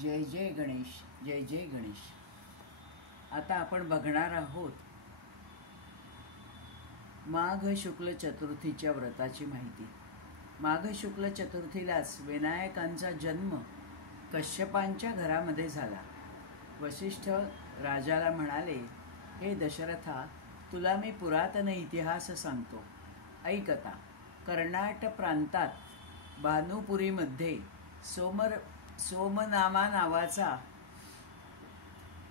जय जय गणेश, जय जय गणेश. आता आपण बघणार आहोत माघ शुक्ल चतुर्थीच्या व्रताची माहिती. माघ शुक्ल चतुर्थीलाच विनायकांचा जन्म कश्यपांच्या घरामध्ये झाला. वसिष्ठ राजाला म्हणाले, हे दशरथा, तुला मी पुरातन इतिहास सांगतो, ऐकता. कर्नाट प्रांतात भानुपुरीमध्ये सोमनामा नावाचा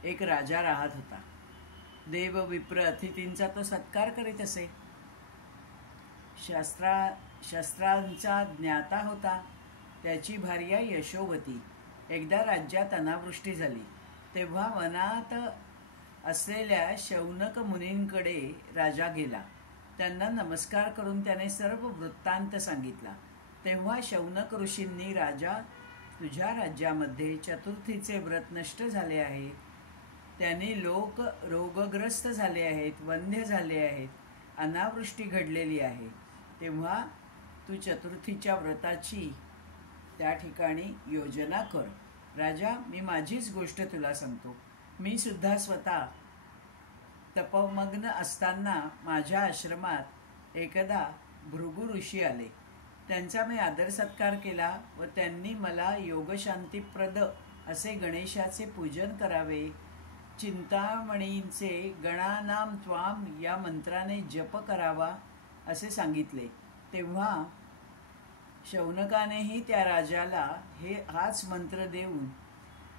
एक राजा राहत होता. देव विप्र अतिथींचा तो सत्कार करीत असे. शस्त्रांचा ज्ञाता होता. त्याची भार्या यशोवती. एकदा राज्यात अनावृष्टी झाली तेव्हा वनात असलेल्या शौनक मुनींकडे राजा गेला. त्यांना नमस्कार करून त्याने सर्व वृत्तांत सांगितला. तेव्हा शौनक ऋषींनी, राजा, तुझ्या राज्यामध्ये चतुर्थीचे व्रत नष्ट झाले आहे. त्याने लोक रोगग्रस्त झाले आहेत, वंध्य झाले आहेत, अनावृष्टी घडलेली आहे. तेव्हा तू चतुर्थीच्या व्रताची त्या ठिकाणी योजना कर. राजा, मी माझीच गोष्ट तुला सांगतो. मी सुद्धा स्वतः तपमग्न असताना माझ्या आश्रमात एकदा भृगु ऋषी आले. त्यांचा मी आदर सत्कार केला व त्यांनी मला योगशांतीप्रद असे गणेशाचे पूजन करावे, चिंतामणींचे गणानाम त्वाम या मंत्राने जप करावा असे सांगितले. तेव्हा शौनकानेही त्या राजाला हाच मंत्र देऊन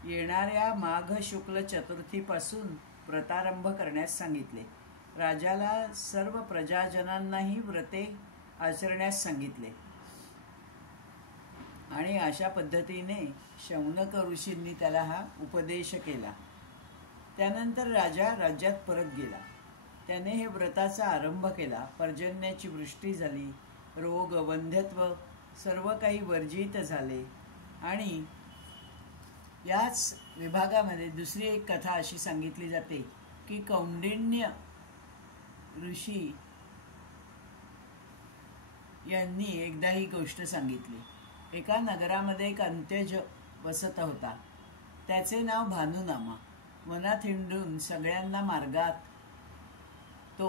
येणाऱ्या माघ शुक्ल चतुर्थीपासून व्रतारंभ करण्यास सांगितले. राजाला सर्व प्रजाजनांनाही व्रते आचरण्यास सांगितले आणि अशा पद्धतीने शौनक ऋषींनी त्याला हा उपदेश केला. त्यानंतर राजा राज्यात परत गेला. त्याने हे व्रताचा आरंभ केला. पर्जन्याची वृष्टी झाली. रोग, वंध्यत्व सर्व काही वर्जित झाले. आणि याच विभागामध्ये दुसरी एक कथा अशी सांगितली जाते की कौंडिन्य ऋषी यांनी एकदा ही गोष्ट सांगितली. एका नगरामध्ये एक अंत्यज वसत होता. त्याचे नाव भानुनामा. वनात हिंडून सगळ्यांना मार्गात तो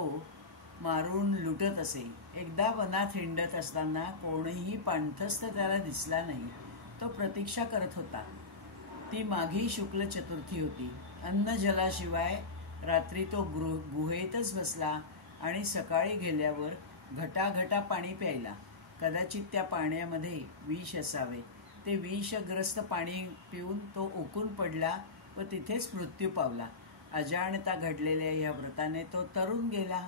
मारून लुटत असे. एकदा वनात हिंडत असताना कोणीही पाणथस्त त्याला दिसला नाही. तो प्रतीक्षा करत होता. ती माघी शुक्ल चतुर्थी होती. अन्न जलाशिवाय रात्री तो गुहेतच बसला आणि सकाळी गेल्यावर घटाघटा पाणी प्यायला. कदाचित त्या पाण्यामध्ये विष असावे. ते विषग्रस्त पाणी पिऊन तो ओकून पडला व तिथेच मृत्यू पावला. अजाणता घडलेल्या या व्रताने तो तरुण गेला.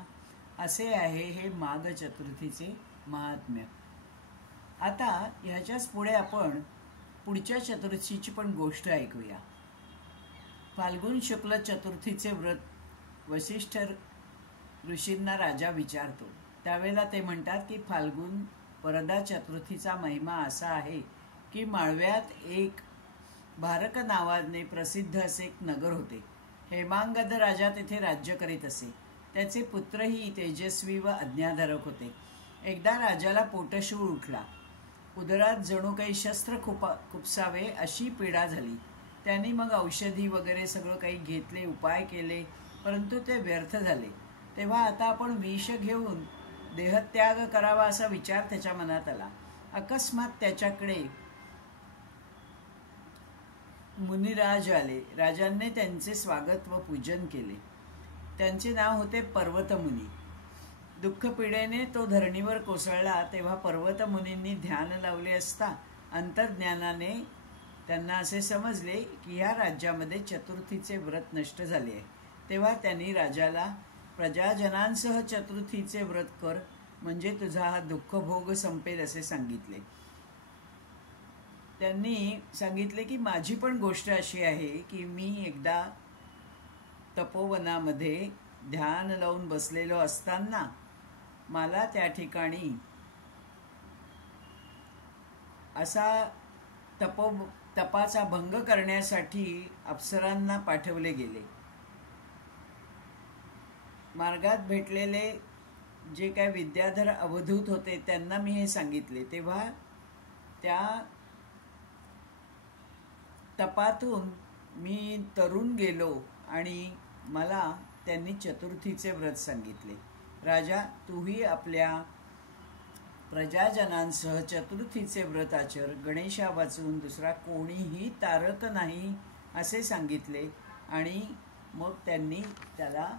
असे आहे हे माघ चतुर्थीचे महात्म्य. आता ह्याच्याच पुढे आपण पुढच्या चतुर्थीची पण गोष्ट ऐकूया. फाल्गुन शुक्ल चतुर्थीचे व्रत वसिष्ठ ऋषींना राजा विचारतो. त्यावेळेला ते म्हणतात की फाल्गुन वरदा चतुर्थीचा महिमा असा आहे की माळव्यात एक भारक नावाने प्रसिद्ध असे एक नगर होते. हेमांगद राजा तेथे राज्य करीत असे. त्याचे पुत्रही तेजस्वी व आज्ञाधारक होते. एकदा राजाला पोटशूळ उठला. उदरात जणू काही शस्त्र खुपसावे अशी पीडा झाली. त्यांनी मग औषधी वगैरे सगळं काही घेतले, उपाय केले, परंतु ते व्यर्थ झाले. तेव्हा आता आपण विष घेऊन देहत्याग करावा असा विचार त्याच्या मनात आला. अकस्मात त्याच्याकडे मुनिराज आले. राजांनी त्यांचे स्वागत व पूजन केले. त्यांचे नाव होते पर्वतमुनी. दुःखपीडेने तो धरणीवर कोसळला. तेव्हा पर्वतमुनींनी ध्यान लावले असता अंतर्ज्ञानाने त्यांना असे समजले की ह्या राज्यामध्ये चतुर्थीचे व्रत नष्ट झाले आहे. तेव्हा त्यांनी राजाला प्रजाजनांसह चतुर्थीचे व्रत कर, म्हणजे तुझा हा दुःखभोग संपेल असे सांगितले. त्यांनी सांगितले की माझी पण गोष्ट अशी आहे की मी एकदा तपोवनामध्ये ध्यान लावून बसलेलो असताना मला त्या ठिकाणी असा तपाचा भंग करण्यासाठी अप्सरांना पाठवले गेले. मार्गात भेटलेले जे काय विद्याधर अवधूत होते त्यांना मी हे सांगितले. तेव्हा त्या तपातून मी तरुण गेलो आणि मला त्यांनी चतुर्थीचे व्रत सांगितले. राजा, तूही आपल्या प्रजाजनांसह चतुर्थीचे व्रत आचर. गणेशा वाचून दुसरा कोणीही तारक नाही असे सांगितले. आणि मग त्यांनी त्याला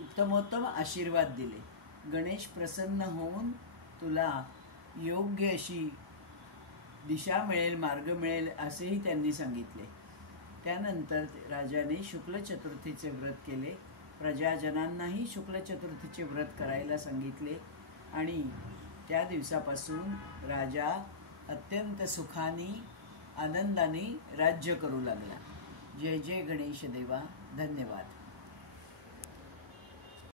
उत्तमोत्तम आशीर्वाद दिले. गणेश प्रसन्न होऊन तुला योग्य अशी दिशा मिळेल, मार्ग मिळेल असेही त्यांनी सांगितले. त्यानंतर राजाने शुक्ल चतुर्थीचे व्रत केले. प्रजाजनांनाही शुक्ल चतुर्थीचे व्रत करायला सांगितले आणि त्या दिवसापासून राजा अत्यंत सुखाने आनंदाने राज्य करू लागला. जय जय गणेश देवा. धन्यवाद.